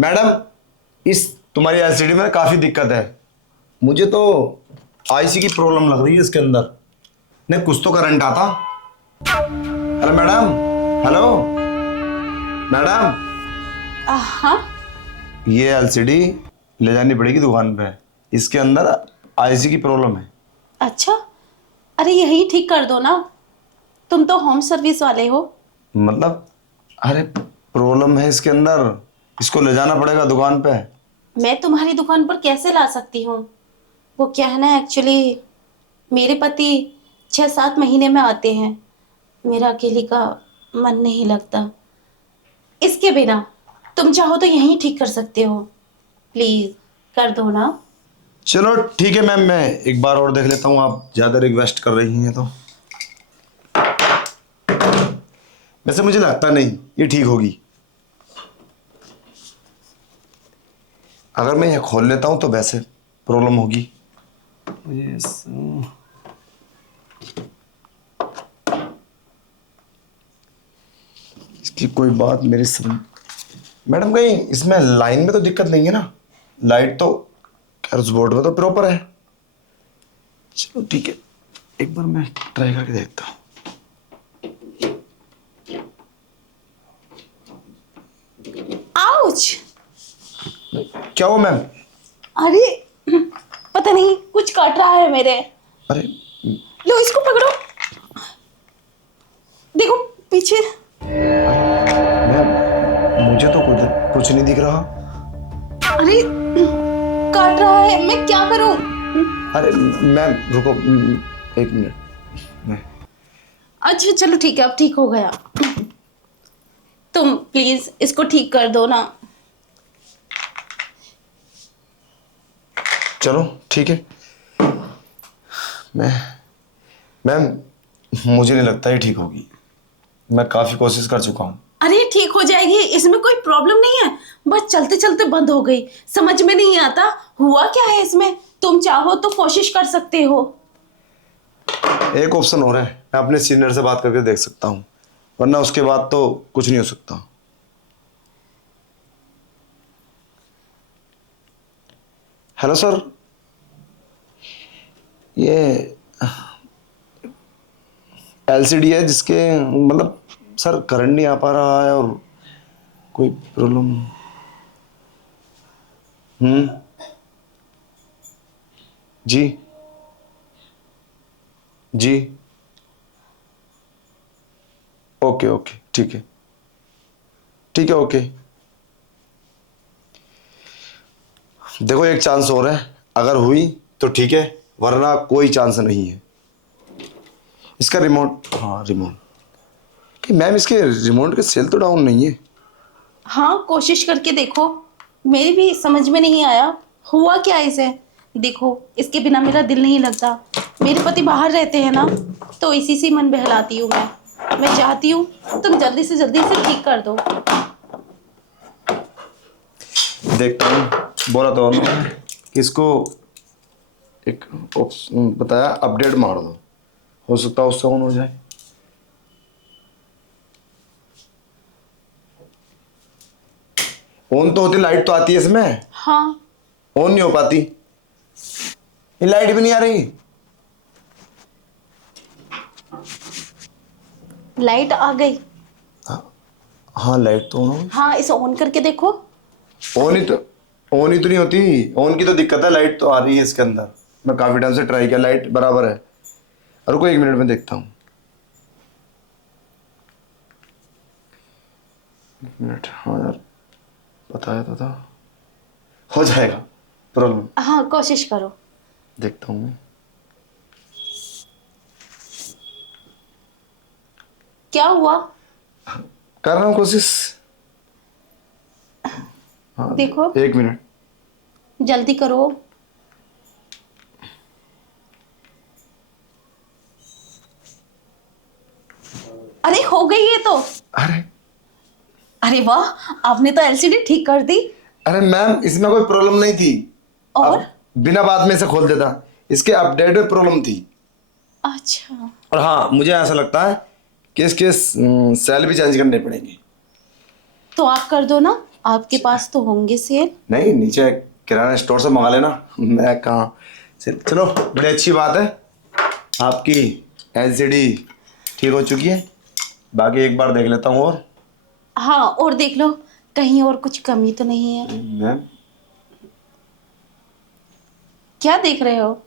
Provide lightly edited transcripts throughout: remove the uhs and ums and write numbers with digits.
Madam इस तुम्हारी LCD में काफ़ी दिक्कत है। मुझे तो आईसी की प्रॉब्लम लग रही है इसके अंदर। नहीं कुछ तो करंट आता। अरे मैडम, हेलो मैडम, हाँ। ये एलसीडी ले जानी पड़ेगी दुकान पे। इसके अंदर आईसी की प्रॉब्लम है। अच्छा, अरे यही ठीक कर दो ना, तुम तो होम सर्विस वाले हो। मतलब अरे प्रॉब्लम है इसके अंदर, इसको ले जाना पड़ेगा दुकान पे। मैं तुम्हारी दुकान पर कैसे ला सकती हूँ? वो क्या है ना, एक्चुअली मेरे पति 6-7 महीने में आते हैं। मेरा अकेली का मन नहीं लगता इसके बिना। तुम चाहो तो यहीं ठीक कर सकते हो, प्लीज कर दो ना। चलो ठीक है मैम, मैं एक बार और देख लेता हूँ। आप ज़्यादा रिक्वेस्ट कर रही हैं तो वैसे मुझे लगता नहीं ये ठीक होगी। अगर मैं यह खोल लेता हूँ तो वैसे प्रॉब्लम होगी। इसकी कोई बात मेरे समझ। मैडम कहीं इसमें लाइन में तो दिक्कत नहीं है ना? लाइट तो खैर उस बोर्ड में तो प्रॉपर है। चलो ठीक है, एक बार मैं ट्राई करके देखता हूँ। आउच! क्या हुआ मैम? अरे पता नहीं कुछ काट रहा है मेरे। अरे लो इसको पकड़ो, देखो पीछे। मैम, मुझे तो कुछ कुछ नहीं दिख रहा। अरे काट रहा है, मैं क्या करूं? अरे मैम रुको, एक मिनट। मैं अच्छा चलो ठीक है, अब ठीक हो गया। तुम प्लीज इसको ठीक कर दो ना। चलो ठीक है। मैं मैम, मुझे नहीं लगता ये ठीक होगी। मैं काफ़ी कोशिश कर चुका हूँ। अरे ठीक हो जाएगी, इसमें कोई प्रॉब्लम नहीं है। बस चलते चलते बंद हो गई, समझ में नहीं आता हुआ क्या है इसमें। तुम चाहो तो कोशिश कर सकते हो। एक ऑप्शन और है, मैं अपने सीनियर से बात करके देख सकता हूँ, वरना उसके बाद तो कुछ नहीं हो सकता। हेलो सर, ये एलसीडी है जिसके मतलब सर करंट नहीं आ पा रहा है और कोई प्रॉब्लम। जी जी, ओके ओके ठीक है, ठीक है ओके। देखो एक चांस और है, अगर हुई तो ठीक है, वरना कोई चांस नहीं है। इसका रिमोट, हाँ रिमोट कि मैम इसके रिमोट के सेल तो डाउन नहीं है। हाँ कोशिश करके देखो, मेरी भी समझ में नहीं आया हुआ क्या इसे। देखो इसके बिना मेरा दिल नहीं लगता। मेरे पति बाहर रहते हैं ना, तो इसी से मन बहलाती हूँ मैं चाहती हूँ तुम जल्दी से जल्दी इसे ठीक कर दो। देखता हूँ, बोला तो उन्होंने कि इसको एक ऑप्शन बताया, अपडेट मार दो, हो सकता है उससे ऑन हो जाए। ऑन तो होती, लाइट तो आती है इसमें, हाँ ऑन नहीं हो पाती। ये लाइट भी नहीं आ रही। लाइट आ गई। हाँ लाइट तो ऑन हो गई। हाँ इसे ऑन करके देखो। ऑन ही तो, ऑन ही तो नहीं होती। ऑन की तो दिक्कत है, लाइट तो आ रही है इसके अंदर। मैं काफी टाइम से ट्राई किया, लाइट बराबर है। रुको एक मिनट में देखता हूँ। एक मिनट, हाँ यार बताया तो था, हो जाएगा प्रॉब्लम। हाँ कोशिश करो। देखता हूँ मैं। क्या हुआ? कर रहा हूँ कोशिश। हाँ देखो एक मिनट। जल्दी करो। अरे हो गई है तो। अरे अरे वाह, आपने तो एलसीडी ठीक कर दी। अरे मैम, इसमें कोई प्रॉब्लम नहीं थी। और अब बिना बात में इसे खोल देता, इसके अपडेट में प्रॉब्लम थी। अच्छा और हाँ, मुझे ऐसा लगता है कि इसके सेल भी चेंज करने पड़ेंगे। तो आप कर दो ना। आपके पास तो होंगे सेल। नहीं, नीचे किराना स्टोर से मंगा लेना, मैं कहाँ से। चलो, बड़ी अच्छी बात है, आपकी एलसीडी ठीक हो चुकी है। बाकी एक बार देख लेता हूँ। और हाँ, और देख लो कहीं और कुछ कमी तो नहीं है। मैम, क्या देख रहे हो?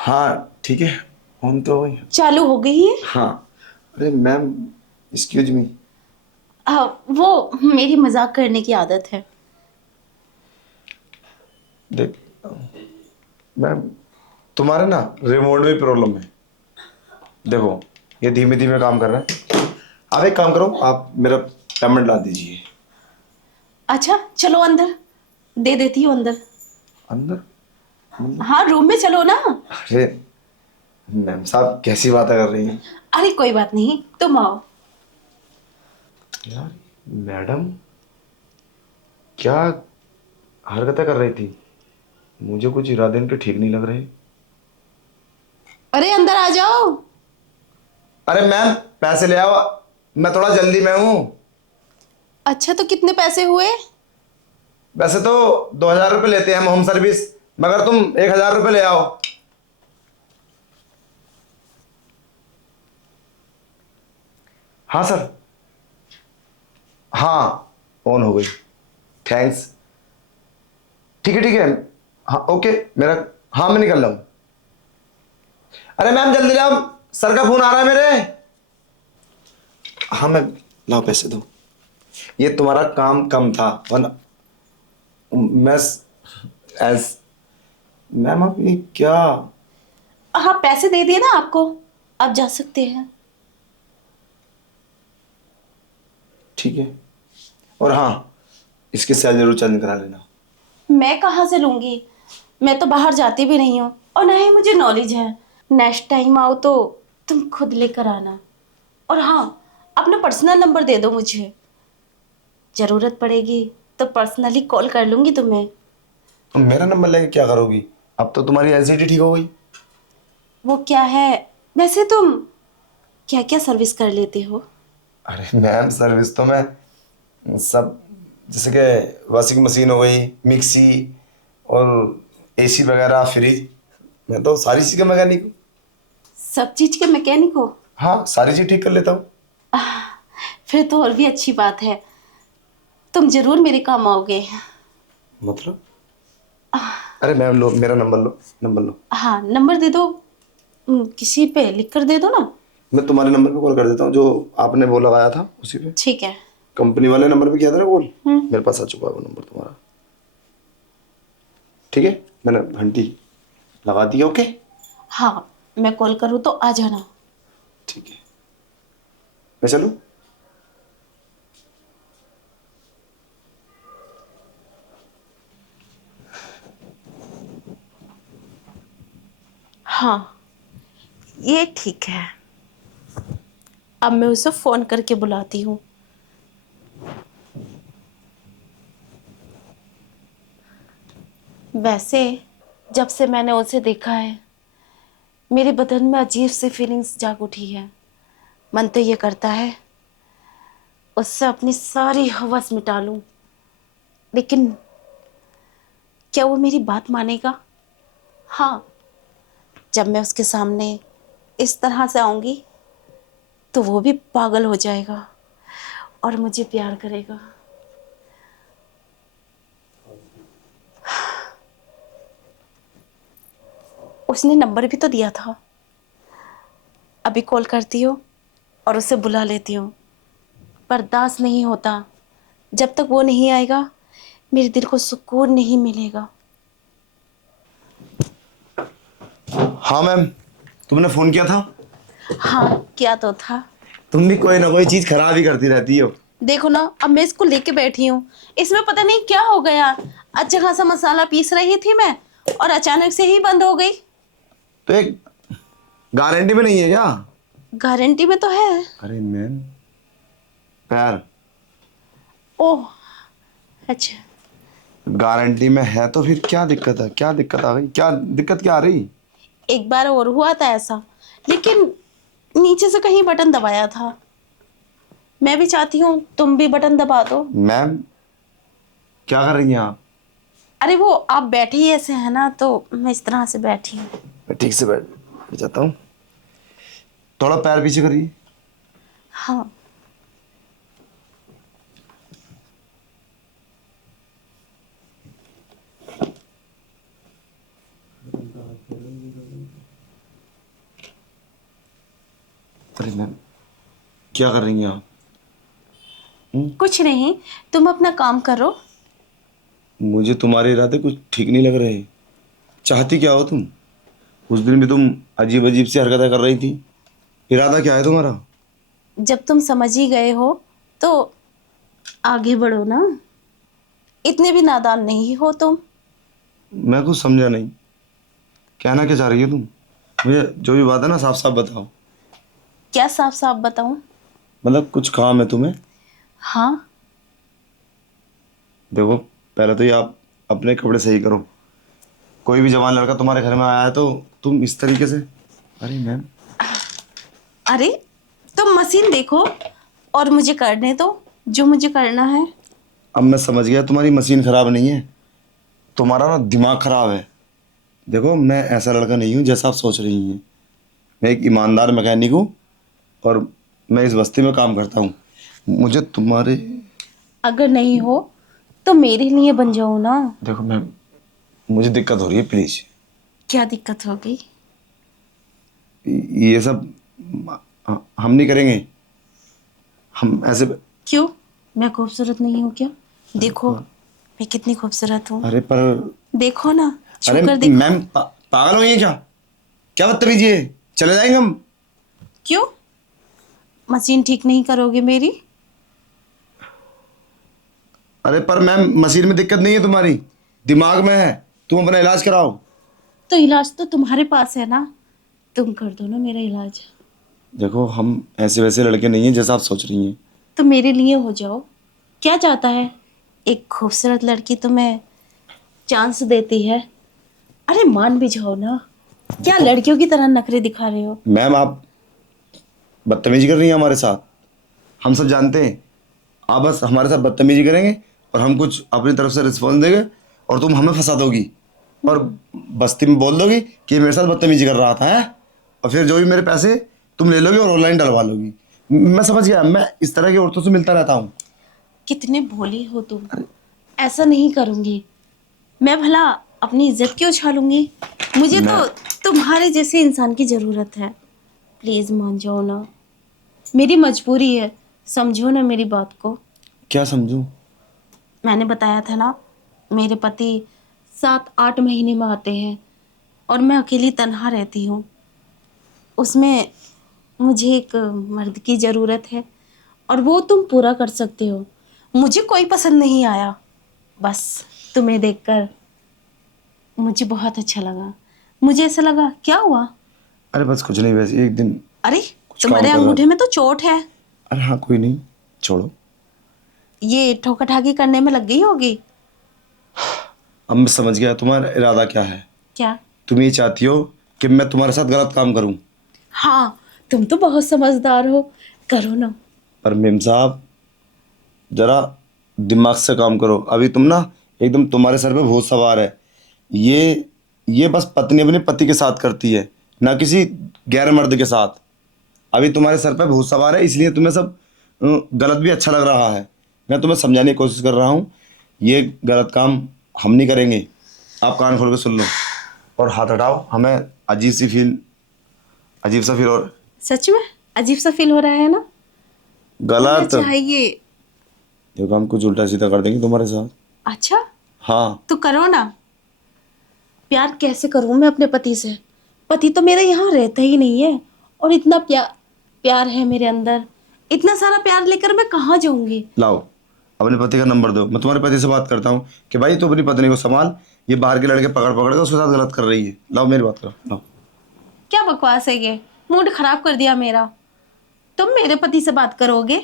हाँ ठीक है, ऑन तो हो गई। चालू हो गई है। हाँ, अरे मैम, एक्सक्यूज मी। वो मेरी मजाक करने की आदत है। देख मैम, तुम्हारे ना रिमोट में प्रॉब्लम है। देखो, ये धीमे धीमे काम कर रहा है। आप एक काम करो, आप मेरा पेमेंट ला दीजिए। अच्छा चलो अंदर, दे देती हूँ अंदर। अंदर? हाँ, रूम में चलो ना। अरे मैम साहब, कैसी बातें कर रही हैं? अरे कोई बात नहीं, तुम आओ। यार मैडम क्या हरकतें कर रही थी, मुझे कुछ इरादे इनके ठीक नहीं लग रहे। अरे अंदर आ जाओ। अरे मैम, पैसे ले आओ, मैं थोड़ा जल्दी में हूँ। अच्छा तो कितने पैसे हुए? वैसे तो 2,000 रुपये लेते हैं हम होम सर्विस, मगर तुम 1,000 रुपये ले आओ। हाँ सर, हाँ ऑन हो गई, थैंक्स। ठीक है ठीक है, हाँ ओके मेरा, हाँ मैं निकल रहा हूँ। अरे मैम जल्दी लाओ, सर का फोन आ रहा है मेरे। हाँ मैम, लाओ पैसे दो। ये तुम्हारा काम कम था, वरना मैं एज मैम, आप ये क्या। हाँ, पैसे दे दिए ना आपको, आप जा सकते हैं। ठीक है, और हाँ, इसके सेल जरूर चेंज करा लेना। मैं कहाँ से लूंगी? मैं तो बाहर जाती भी नहीं हूँ और ना ही मुझे नॉलेज है। नेक्स्ट टाइम आओ तो तुम खुद लेकर आना। और हाँ, अपना पर्सनल नंबर दे दो मुझे, जरूरत पड़ेगी तो पर्सनली कॉल कर लूंगी तुम्हें। तुम मेरा नंबर लेके क्या करोगी? अब तो तुम्हारी एलसीडी ठीक हो गई। वो क्या है, वैसे तुम क्या क्या सर्विस कर लेते हो? अरे मैम, सर्विस तो मैं सब, जैसे कि वॉशिंग मशीन हो गई, मिक्सी और एसी वगैरह, फ्रिज, मैं तो सारी चीज़ का मैकेनिक हूँ। सब चीज के मैकेनिक हो? हाँ, सारी चीज़ ठीक कर लेता हूँ। फिर तो और भी अच्छी बात है, तुम जरूर मेरे काम आओगे। मतलब? अरे मैम लो मेरा नंबर, लो नंबर लो। हाँ, नंबर दे दो। किसी पे लिख कर दे दो ना। मैं तुम्हारे नंबर पे कॉल कर देता हूँ, जो आपने वो लगाया था उसी पे। ठीक है। कंपनी वाले नंबर पे किया था ना कॉल, हम्म। मेरे पास आ चुका है वो नंबर तुम्हारा। ठीक है, मैंने घंटी लगा दी। ओके, हाँ, मैं कॉल करूँ तो आ जाना। ठीक है, मैं चलूँ? हाँ, ये ठीक है। अब मैं उसे फोन करके बुलाती हूँ। वैसे जब से मैंने उसे देखा है, मेरे बदन में अजीब सी फीलिंग्स जाग उठी है। मन तो ये करता है उससे अपनी सारी हवस मिटा लूं, लेकिन क्या वो मेरी बात मानेगा? हाँ, जब मैं उसके सामने इस तरह से आऊंगी तो वो भी पागल हो जाएगा और मुझे प्यार करेगा। उसने नंबर भी तो दिया था। अभी कॉल करती हूँ और उसे बुला लेती हूँ। बर्दाश्त नहीं होता, जब तक वो नहीं आएगा मेरे दिल को सुकून नहीं मिलेगा। हाँ मैम, तुमने फ़ोन किया था? हाँ, क्या तो था। तुम भी कोई ना कोई चीज़ खराब ही करती रहती हो। देखो ना, अब मैं इसको लेके बैठी हूँ, इसमें पता नहीं क्या हो गया। अच्छा खासा मसाला पीस रही थी मैं और अचानक से ही बंद हो गई। तो एक गारंटी में नहीं है क्या? गारंटी में तो है। अरे मैम, पैर ओह, अच्छा। गारंटी में है तो फिर क्या दिक्कत है? क्या दिक्कत आ गई? क्या दिक्कत क्या आ रही? एक बार और हुआ था ऐसा, लेकिन नीचे से कहीं बटन दबाया था। मैं भी चाहती हूँ तुम भी बटन दबा दो। मैम क्या कर रही हैं आप? अरे वो आप बैठे ही ऐसे है ना, तो मैं इस तरह से बैठी हूँ। मैं ठीक से बैठ जाता हूँ। थोड़ा पैर पीछे करिए। हाँ। अरे मैम क्या कर रही हैं आप? कुछ नहीं, तुम अपना काम करो। मुझे तुम्हारे इरादे कुछ ठीक नहीं लग रहे। चाहती क्या हो तुम? उस दिन भी तुम अजीब अजीब सी हरकतें कर रही थी। इरादा क्या है तुम्हारा? जब तुम समझ ही गए हो तो आगे बढ़ो ना, इतने भी नादान नहीं हो तुम। मैं कुछ समझा नहीं। कहना क्या चाह रही हो तुम? मुझे जो भी बात है ना साफ साफ बताओ। क्या साफ साफ बताऊं? मतलब कुछ काम है तुम्हें? हाँ। देखो पहले तो ये आप अपने कपड़े सही करो। कोई भी जवान लड़का तुम्हारे घर में आया है तो तुम इस तरीके से। अरे मैम अरे तुम मशीन देखो और मुझे करने दो जो मुझे करना है। अब मैं समझ गया तुम्हारी मशीन खराब नहीं है, तुम्हारा ना दिमाग खराब है। देखो मैं ऐसा लड़का नहीं हूँ जैसा आप सोच रही हैं। मैं एक ईमानदार मैकेनिक हूँ और मैं इस बस्ती में काम करता हूँ। मुझे तुम्हारे। अगर नहीं हो तो मेरे लिए बन जाओ ना। देखो मैम मुझे दिक्कत हो रही है, प्लीज। क्या दिक्कत होगी? ये सब हम नहीं करेंगे। हम ऐसे। क्यों? मैं खूबसूरत नहीं हूँ क्या? देखो मैं कितनी खूबसूरत हूँ। अरे पर। देखो ना, अरे छूकर देखो। मैम पागल हो ये क्या? क्या बदतमीजी है? चले जाएंगे हम। क्यों? मशीन ठीक नहीं करोगे मेरी? अरे पर मैम मशीन में दिक्कत नहीं है तुम्हारी, दिमाग में है। तुम अपना इलाज कराओ। तो इलाज तो तुम्हारे पास है ना, तुम कर दो ना मेरा इलाज। देखो हम ऐसे वैसे लड़के नहीं हैं जैसा आप सोच रही हैं। तो मेरे लिए हो जाओ। क्या चाहता है? एक खूबसूरत लड़की तुम्हें चांस देती है, अरे मान भी जाओ ना। क्या लड़कियों की तरह नखरे दिखा रहे हो? मैम आप बदतमीजी कर रही हैं हमारे साथ। हम सब जानते हैं। आप बस हमारे साथ बदतमीजी करेंगे और हम कुछ अपनी तरफ से रिस्पॉन्स देंगे और तुम हमें फंसा दोगी और बस्ती में बोल दोगी कि ये मेरे साथ बदतमीजी कर रहा था है। और फिर जो भी मेरे पैसे तुम ले लोगी और ऑनलाइन डलवा लोगी। मैं समझ गया, मैं इस तरह की औरतों से मिलता रहता हूँ। कितने भोली हो तुम। ऐसा नहीं करूंगी मैं, भला अपनी इज्जत क्यों उछालूंगी? मुझे मैं तो तुम्हारे जैसे इंसान की जरूरत है। प्लीज मान जाओ ना, मेरी मजबूरी है, समझो ना मेरी बात को। क्या समझूं? मैंने बताया था ना, मेरे पति 7-8 महीने में आते हैं और मैं अकेली तन्हा रहती हूँ। उसमें मुझे एक मर्द की ज़रूरत है और वो तुम पूरा कर सकते हो। मुझे कोई पसंद नहीं आया, बस तुम्हें देखकर मुझे बहुत अच्छा लगा। मुझे ऐसा लगा, क्या हुआ? अरे बस कुछ नहीं, वैसे एक दिन अरे कुछ काम तुम्हारे कर रहा अंगूठे था। में तो चोट है। अरे हाँ कोई नहीं, छोड़ो। ये ठोका ठाकी करने में लग गई होगी। अब मैं समझ गया तुम्हारा इरादा क्या है। क्या? तुम ये चाहती हो कि मैं तुम्हारे साथ गलत काम करूं। हाँ, तुम तो बहुत समझदार हो, करो ना। पर मेम साहब जरा दिमाग से काम करो। अभी तुम ना एकदम तुम्हारे सर पे भूत सवार है। ये बस पत्नी अपने पति के साथ करती है, ना किसी गैर मर्द के साथ। अभी तुम्हारे सर पे भूत सवार है, इसलिए तुम्हें सब गलत भी अच्छा लग रहा है। मैं तुम्हें समझाने की कोशिश कर रहा हूँ। ये गलत काम हम नहीं करेंगे। आप कान खोल के सुन लो और हाथ हटाओ। हमें अजीब सा फील और सच में अजीब सा फील हो रहा है ना? होना गलत। चाहिए। देखो हम कुछ उल्टा सीधा कर देंगे तुम्हारे साथ। अच्छा, हाँ। तो करो ना। प्यार कैसे करूं मैं अपने पति से? पति तो मेरा यहाँ रहता ही नहीं है और इतना प्यार प्यार है मेरे अंदर। इतना सारा प्यार लेकर मैं कहाँ जाऊंगी? लाओ अपने पति का नंबर दो, मैं तुम्हारे पति से बात करता हूँ कि भाई तू अपनी पत्नी को संभाल। ये बाहर के लड़के पकड़ पकड़ के उसके साथ गलत कर रही है। लाओ मेरी बात करो, लाओ। क्या बकवास है ये? मूड खराब कर दिया मेरा। तुम मेरे पति से बात करोगे?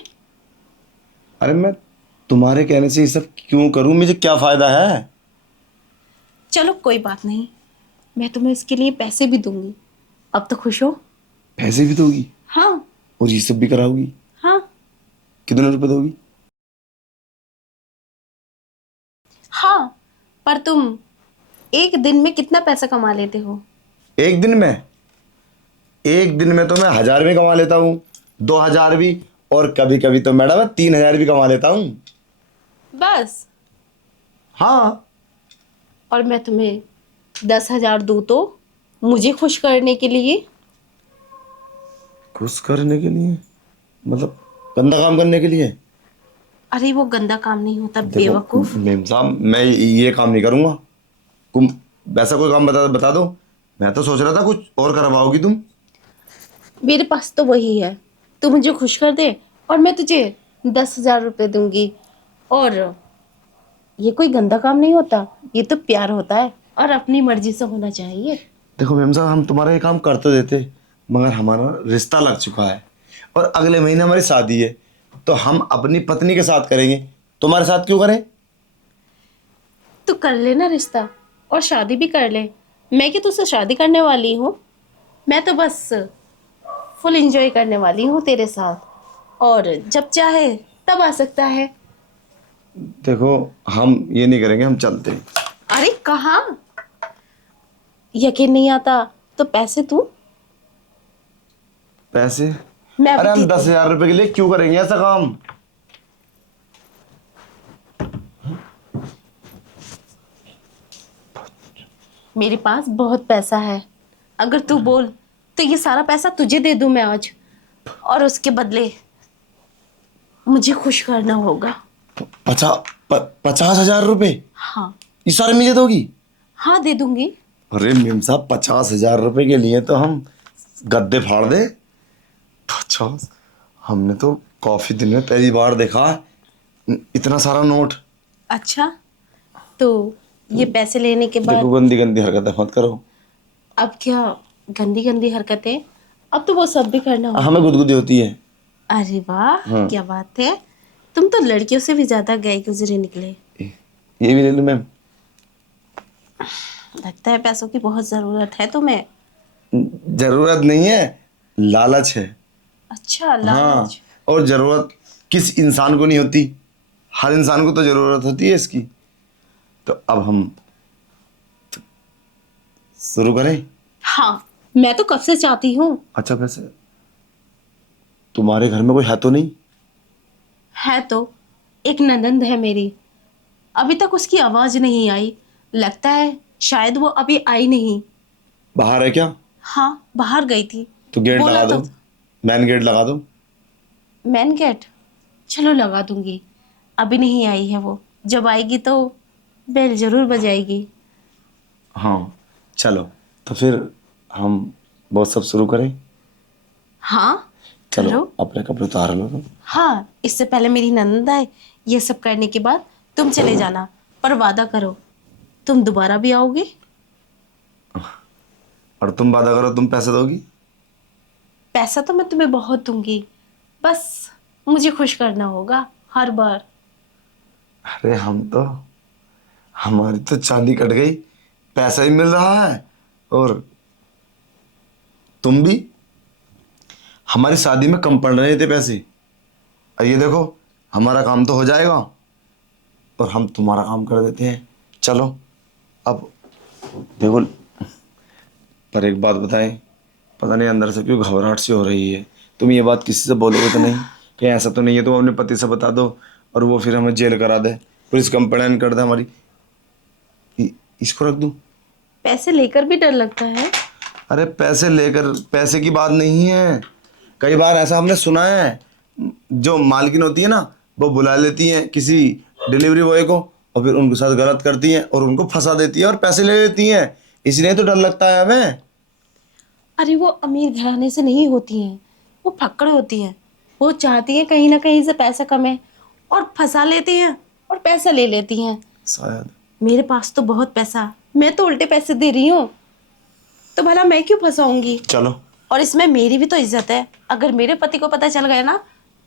अरे मैं तुम्हारे कहने से ये सब क्यों करूं? मुझे क्या फायदा है? चलो कोई बात नहीं, मैं तुम्हें इसके लिए पैसे भी दूंगी। अब तो खुश हो? पैसे भी दोगी हाँ। और ये सब भी कराओगी? हाँ। कितने रुपए दोगी? हाँ, पर तुम एक दिन में कितना पैसा कमा लेते हो? एक दिन में? एक दिन में तो मैं 1000 भी कमा लेता हूँ, 2000 भी, और कभी कभी तो मैडम मैं 3000 भी कमा लेता हूँ। बस? हाँ। और मैं तुम्हें 10,000 दूँ तो मुझे खुश करने के लिए? खुश करने के लिए? मतलब गंदा काम करने के लिए? अरे वो गंदा काम नहीं होता देखो बेवकूफ। मेम साहब, मैं ये काम नहीं करूंगा। तुम वैसा कोई काम बता बता दो। मैं तो सोच रहा था कुछ और करवाओगी तुम। मेरे पास तो वही है, तू मुझे खुश कर दे और मैं तुझे 10,000 रुपये दूंगी। और ये कोई गंदा काम नहीं होता, ये तो प्यार होता है और अपनी मर्जी से होना चाहिए। देखो मेम साहब, हम तुम्हारा ये काम कर तो देते, मगर हमारा रिश्ता लग चुका है और अगले महीने हमारी शादी है, तो हम अपनी पत्नी के साथ करेंगे, तुम्हारे साथ क्यों करें? तू कर लेना रिश्ता और शादी भी कर ले। मैं क्या तुझसे शादी करने वाली हूँ? मैं तो बस फुल एंजॉय करने वाली हूँ तेरे साथ, और जब चाहे तब आ सकता है। देखो हम ये नहीं करेंगे, हम चलते हैं। अरे कहाँ? यकीन नहीं आता तो पैसे तू, पैसे? मैं अभी अरे हम देती हूँ। 10,000 रुपए के लिए क्यों करेंगे ऐसा काम? मेरे पास बहुत पैसा है, अगर तू बोल तो ये सारा पैसा तुझे दे दूं मैं आज, और उसके बदले मुझे खुश करना होगा। 50,000 रुपए? हाँ। ये सारे मुझे दोगी? हाँ दे दूंगी। अरे मेम साहब, 50,000 रुपए के लिए तो हम गद्दे फाड़ दे। 50? हमने तो काफी दिन में पहली बार देखा है इतना सारा नोट। अच्छा, तो ये पैसे लेने के देखो बाद गंदी गंदी हरकतें मत करो। अब क्या गंदी गंदी हरकतें? अब तो वो सब भी करना होगा। हमें गुदगुदी होती है। अरे वाह, हाँ। क्या बात है, तुम तो लड़कियों से भी ज्यादा गए गुजरे निकले। ये भी ले लो मैम। लगता है पैसों की बहुत जरूरत है तुम्हें। जरूरत नहीं है, लालच है। अच्छा, हाँ, लालच। और जरूरत किस इंसान को नहीं होती? हर इंसान को तो जरूरत होती है इसकी। तो अब हम शुरू करें? हाँ, मैं तो कब से चाहती हूँ। अच्छा, वैसे तुम्हारे घर में कोई है तो नहीं? है तो, एक ननंद है मेरी, अभी तक उसकी आवाज नहीं आई। लगता है शायद वो अभी आई नहीं। बाहर है क्या? हाँ, बाहर गई थी। तो गेट बोला लगा तो दो, मेन गेट लगा दो। मेन गेट, चलो लगा दूंगी। अभी नहीं आई है वो, जब आएगी तो बेल जरूर बजाएगी। हाँ चलो, तो फिर हम वो सब शुरू करें। हाँ चलो करो। अपने कपड़े उतार लो तुम। हाँ, इससे पहले मेरी ननद आए, ये सब करने के बाद तुम चले जाना, पर वादा करो तुम दोबारा भी आओगे। और तुम वादा करो तुम पैसे दोगी। पैसा तो मैं तुम्हें बहुत दूंगी, बस मुझे खुश करना होगा हर बार। अरे हमारी तो चांदी कट गई, पैसा ही मिल रहा है, और तुम भी। हमारी शादी में कम पड़ रहे थे पैसे, और ये देखो हमारा काम तो हो जाएगा और हम तुम्हारा काम कर देते हैं। चलो अब देखो, पर एक बात बताएं, पता नहीं अंदर से क्यों घबराहट सी हो रही है। तुम ये बात किसी से बोलोगे तो नहीं? कहीं ऐसा तो नहीं है तुम अपने पति से बता दो और वो फिर हमें जेल करा दे, पुलिस कंप्लेन कर दे हमारी? इसको रख दूं? पैसे लेकर भी डर लगता है। अरे पैसे लेकर, पैसे की बात नहीं है। कई बार ऐसा हमने सुना है, जो मालकिन होती है ना, वो बुला लेती हैं किसी डिलीवरी बॉय को और फिर उनके साथ गलत करती हैं और उनको फंसा देती है और पैसे ले लेती हैं। इसलिए तो डर लगता है हमें। अरे वो अमीर घराने से नहीं होती हैं, वो फक्कड़ होती हैं। वो चाहती हैं कहीं ना कहीं से पैसा कमाए और फंसा लेती हैं और पैसा ले लेती हैं। शायद। मेरे पास तो बहुत पैसा, मैं तो उल्टे पैसे दे रही हूँ, तो भला मैं क्यों फंसाऊंगी? चलो। और इसमें मेरी भी तो इज्जत है। अगर मेरे पति को पता चल गया ना,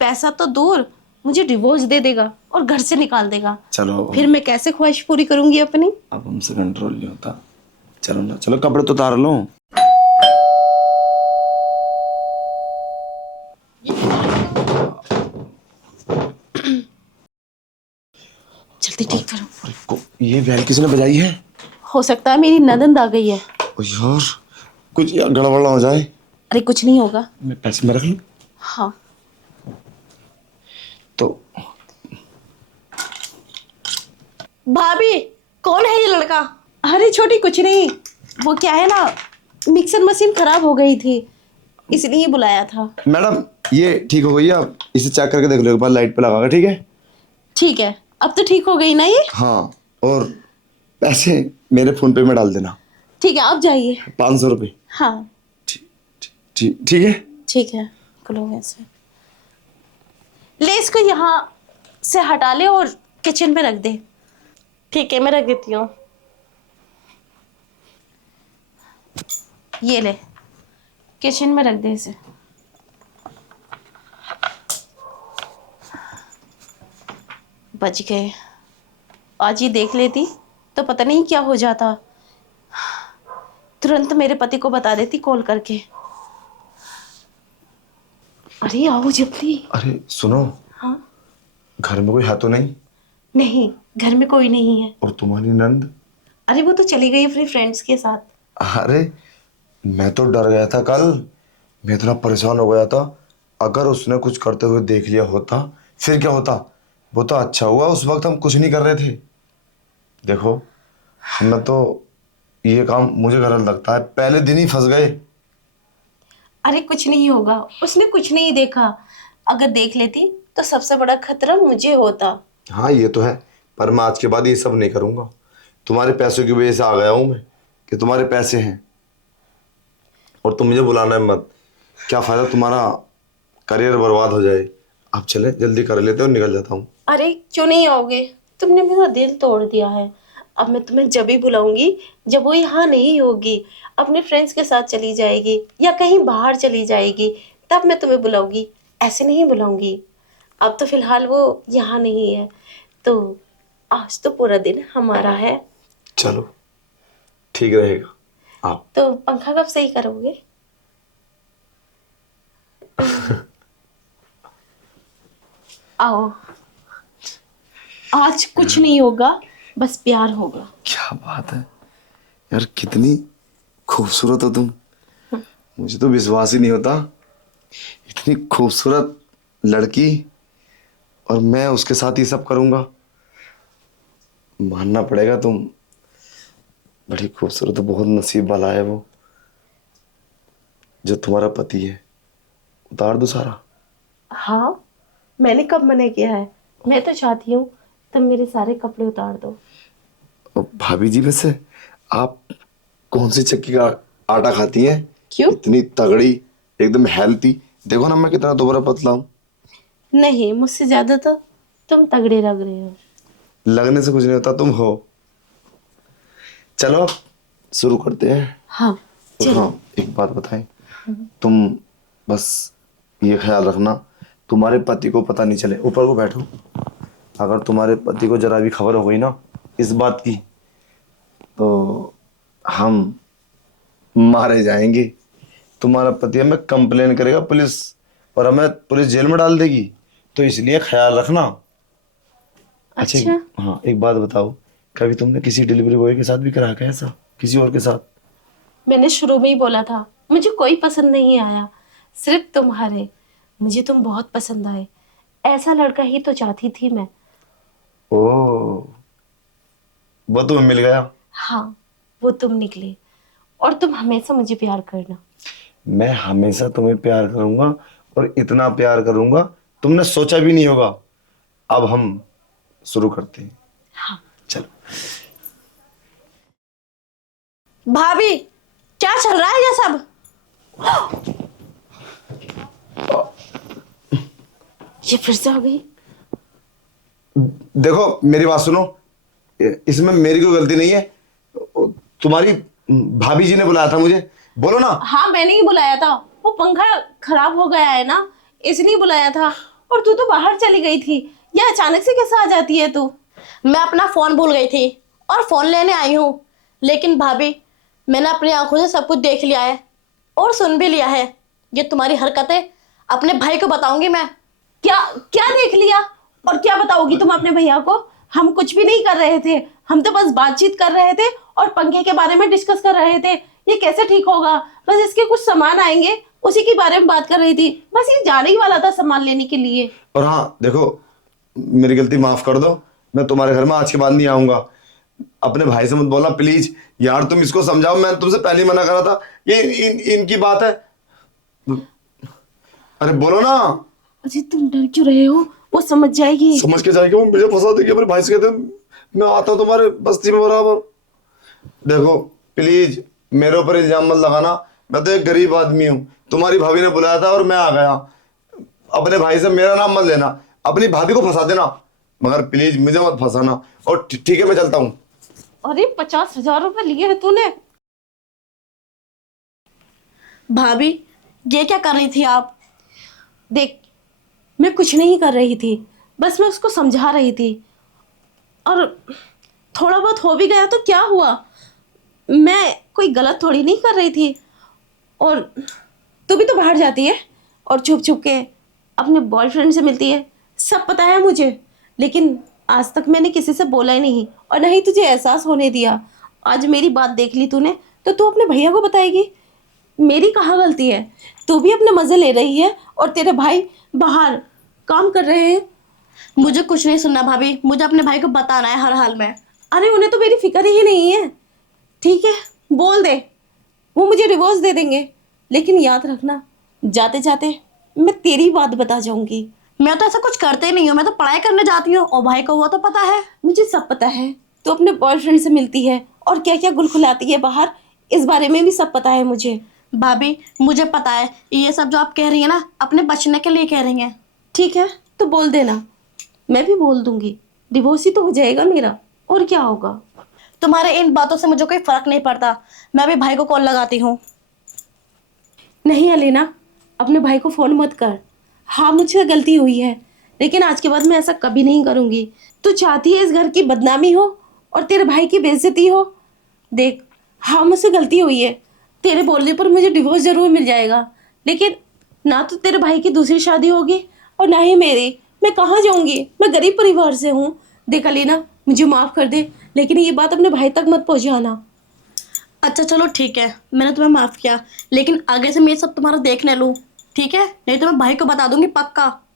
पैसा तो दूर, मुझे डिवोर्स दे देगा और घर से निकाल देगा। चलो फिर मैं कैसे ख्वाहिश पूरी करूंगी अपनी? अब हमसे कंट्रोल नहीं होता। चलो ना, चलो कपड़े तो उतार लो। ये बैल किसने बजाई है? हो सकता है मेरी ननद आ गई है। ओ यार, कुछ यार गड़बड़ ना हो जाए। अरे कुछ नहीं होगा। मैं पैसे में रख लूं हाँ। तो? भाभी, कौन है ये लड़का? अरे छोटी कुछ नहीं, वो क्या है ना, मिक्सर मशीन खराब हो गई थी इसलिए बुलाया था। मैडम ये ठीक हो गई है, आप इसे चेक करके देख लो एक बार लाइट पे लगा कर, ठीक है? ठीक है, अब तो ठीक हो गई ना ये? हाँ, और पैसे मेरे फोन पे में डाल देना। ठीक है, आप जाइए। 500 रुपये। हाँ ठीक है। ठीक है, खुलो ऐसे। ले इसको यहाँ से हटा ले और किचन में रख दे। ठीक है, मैं रख देती हूँ। ये ले, किचन में रख दे इसे। बच गए। आज ही देख लेती तो पता नहीं क्या हो जाता। तुरंत मेरे पति को बता देती कॉल करके। अरे आओ जल्दी। अरे सुनो, हाँ? घर में कोई है तो नहीं? नहीं, घर में कोई नहीं है। और तुम्हारी नंद? अरे वो तो चली गई अपने फ्रेंड्स के साथ। अरे मैं तो डर गया था कल, मैं इतना परेशान हो गया था। अगर उसने कुछ करते हुए देख लिया होता फिर क्या होता? वो तो अच्छा हुआ उस वक्त हम कुछ नहीं कर रहे थे। देखो, हमें तो ये काम मुझे गलत लगता है, पहले दिन ही फंस गए। अरे कुछ नहीं होगा, उसने कुछ नहीं देखा। अगर देख लेती तो सबसे बड़ा खतरा मुझे होता। हाँ ये तो है, पर मैं आज के बाद ये सब नहीं करूँगा। तुम्हारे पैसों की वजह से आ गया हूँ मैं, कि तुम्हारे पैसे हैं और तुम मुझे बुलाना है मत। क्या फ़ायदा, तुम्हारा करियर बर्बाद हो जाए। आप चले, जल्दी कर लेते और निकल जाता हूँ। अरे क्यों नहीं आओगे? तुमने मेरा दिल तोड़ दिया है। अब मैं तुम्हें जब भी बुलाऊंगी जब वो यहाँ नहीं होगी, अपने फ्रेंड्स के साथ चली जाएगी या कहीं बाहर चली जाएगी, तब मैं तुम्हें बुलाऊंगी, ऐसे नहीं बुलाऊंगी। अब तो फिलहाल वो यहाँ नहीं है, तो आज तो पूरा दिन हमारा है। चलो ठीक रहेगा। आप तो पंखा कब सही करोगे? आओ, आज कुछ नहीं होगा, बस प्यार होगा। क्या बात है यार, कितनी खूबसूरत हो तुम। मुझे तो विश्वास ही नहीं होता, इतनी खूबसूरत लड़की और मैं उसके साथ ये सब करूंगा। मानना पड़ेगा, तुम बड़ी खूबसूरत हो, बहुत नसीब वाला है वो जो तुम्हारा पति है। उतार दो सारा। हाँ, मैंने कब मना किया है? मैं तो चाहती हूँ तुम मेरे सारे कपड़े उतार दो। और भाभी जी, वैसे आप कौन सी चक्की का आटा खाती हैं? क्यों? इतनी तगड़ी, एकदम हेल्थी। देखो ना मैं कितना दोबारा पतला हूँ। नहीं, मुझसे ज्यादा तो तुम तगड़े लग रहे हो। लगने से कुछ नहीं होता, तुम हो। चलो शुरू करते हैं। हाँ चलो। हाँ, एक बात बताएं, तुम बस ये ख्याल रखना तुम्हारे पति को पता नहीं चले। ऊपर को बैठो। अगर तुम्हारे पति को जरा भी खबर हो गई ना इस बात की, तो हम मारे जाएंगे। तुम्हारा पति हमें कंप्लेन करेगा पुलिस, और हमें पुलिस जेल में डाल देगी, तो इसलिए ख्याल रखना। अच्छा। हाँ, एक बात बताओ, कभी तुमने किसी डिलीवरी बॉय के साथ भी करा क्या ऐसा, किसी और के साथ? मैंने शुरू में ही बोला था, मुझे कोई पसंद नहीं आया, सिर्फ तुम्हारे। मुझे तुम बहुत पसंद आए, ऐसा लड़का ही तो चाहती थी मैं। ओह, वो तुम्हें मिल गया। हाँ, वो तुम निकले, और तुम हमेशा मुझे प्यार करना। मैं हमेशा तुम्हें प्यार करूंगा, और इतना प्यार करूंगा तुमने सोचा भी नहीं होगा। अब हम शुरू करते हैं। हाँ। चलो। भाभी, क्या चल रहा है ये सब? ये फिर से आ गई। देखो मेरी बात सुनो, इसमें मेरी कोई गलती नहीं है। तुम्हारी भाभी जी ने बुलाया था मुझे, बोलो ना। हाँ, मैंने ही बुलाया था, वो पंखा खराब हो गया है ना, इसलिए बुलाया था। और तू तो बाहर चली गई थी, या अचानक से कैसे आ जाती है तू? मैं अपना फोन भूल गई थी और फोन लेने आई हूँ। लेकिन भाभी, मैंने अपनी आंखों से सब कुछ देख लिया है और सुन भी लिया है। ये तुम्हारी हरकतें अपने भाई को बताऊंगी मैं। क्या क्या देख लिया और क्या बताओगी तुम अपने भैया को? हम कुछ भी नहीं कर रहे थे, हम तो बस बातचीत कर रहे थे और पंखे के बारे में डिस्कस कर रहे थे। ये कैसे ठीक होगा? बस इसके कुछ सामान आएंगे, उसी के बारे में बात कर रही थी। बस ये जाने ही वाला था सामान लेने के लिए। और हाँ देखो, मेरी गलती माफ कर दो, मैं तुम्हारे घर में आज के बाद नहीं आऊंगा। अपने भाई से मत बोलना प्लीज यार, तुम इसको समझाओ, मैं तुमसे पहले ही मना करा था। ये इनकी बात है। अरे बोलो ना। अजी तुम डर क्यों रहे हो? वो समझ जाएगी। समझ के जाएगी, वो मुझे फंसा देगी। अपने भाई से कहते मैं आता हूँ तुम्हारे बस्ती में बराबर। देखो प्लीज मेरे ऊपर इल्जाम मत लगाना, मैं तो एक गरीब आदमी हूँ। तुम्हारी भाभी ने बुलाया था और मैं आ गया। अपने भाई से मेरा नाम मत लेना, अपनी भाभी को फंसा देना, मगर प्लीज मुझे मत फंसाना। और ठीक है, मैं चलता हूँ। अरे 50,000 रुपए लिए हैं तूने? भाभी ये क्या कर रही थी आप? देख, मैं कुछ नहीं कर रही थी, बस मैं उसको समझा रही थी। और थोड़ा बहुत हो भी गया तो क्या हुआ? मैं कोई गलत थोड़ी नहीं कर रही थी। और तू भी तो बाहर जाती है और छुप छुप के अपने बॉयफ्रेंड से मिलती है, सब पता है मुझे। लेकिन आज तक मैंने किसी से बोला ही नहीं और नहीं तुझे एहसास होने दिया। आज मेरी बात देख ली तूने तो तू अपने भैया को बताएगी? मेरी कहाँ गलती है? तू भी अपने मज़े ले रही है और तेरे भाई बाहर काम कर रहे हैं। मुझे कुछ नहीं सुनना भाभी, मुझे अपने भाई को बताना है हर हाल में। अरे उन्हें तो मेरी फिक्र ही नहीं है। ठीक है, बोल दे, वो मुझे डिवोर्स दे देंगे। लेकिन याद रखना, जाते जाते मैं तेरी बात बता जाऊंगी। मैं तो ऐसा कुछ करते ही नहीं हूँ, मैं तो पढ़ाई करने जाती हूँ और भाई को वो तो पता है। मुझे सब पता है। तू अपने बॉयफ्रेंड से मिलती है और क्या क्या गुलखुलाती है बाहर, इस बारे में भी सब पता है मुझे। भाभी मुझे पता है ये सब जो आप कह रही है ना, अपने बचने के लिए कह रही हैं। ठीक है तो बोल देना, मैं भी बोल दूंगी। डिवोर्स ही तो हो जाएगा मेरा, और क्या होगा। तुम्हारे इन बातों से मुझे कोई फर्क नहीं पड़ता। मैं भी भाई को कॉल लगाती हूँ। नहीं अलीना, अपने भाई को फ़ोन मत कर। हाँ मुझसे गलती हुई है, लेकिन आज के बाद मैं ऐसा कभी नहीं करूँगी। तू चाहती है इस घर की बदनामी हो और तेरे भाई की बेइज्जती हो? देख, हाँ मुझसे गलती हुई है, तेरे बोलने पर मुझे डिवोर्स ज़रूर मिल जाएगा। लेकिन ना तो तेरे भाई की दूसरी शादी होगी और ना ही मेरी। मैं कहाँ जाऊँगी? मैं गरीब परिवार से हूँ। देख अलीना, मुझे माफ़ कर दे, लेकिन ये बात अपने भाई तक मत पहुँचाना। अच्छा चलो ठीक है, मैंने तुम्हें माफ़ किया, लेकिन आगे से मैं ये सब तुम्हारा देखने लूँ, ठीक है? नहीं तो मैं भाई को बता दूंगी पक्का।